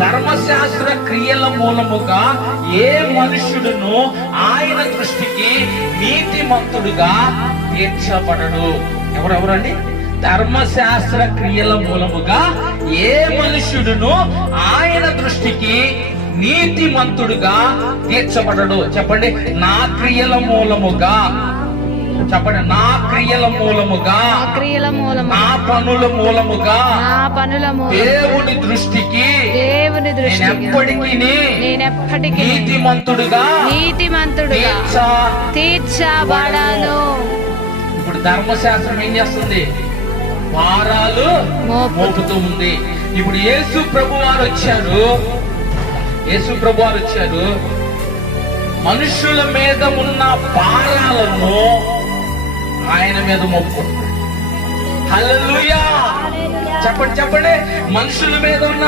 ధర్మశాస్త్ర క్రియల మూలముగా ఏ మనుష్యుడును ఆయన దృష్టికి నీతిమంతుడుగా తీర్చబడడు. ఎవరెవరండి? ధర్మశాస్త్ర క్రియల మూలముగా ఏ మనుష్యుడును ఆయన దృష్టికి నీతిమంతుడుగా తీర్చబడడు. చెప్పండి, నా క్రియల మూలముగా. చెప్పండి, నా క్రియల మూలముగా, నా పనుల మూలముగా దేవుని దృష్టికి నేనెప్పటికీ నీతిమంతుడుగా తీర్చబడను. ఇప్పుడు ధర్మశాస్త్రం ఏం చేస్తుంది? భారాలు మోపుతూ ఉంది. ఇప్పుడు యేసు ప్రభు వారు వచ్చారు. మనుషుల మీద ఉన్న భారాలను ఆయన మీద మోపుకుంటారు. హల్లెలూయా. చెప్పండి, మనుషుల మీద ఉన్న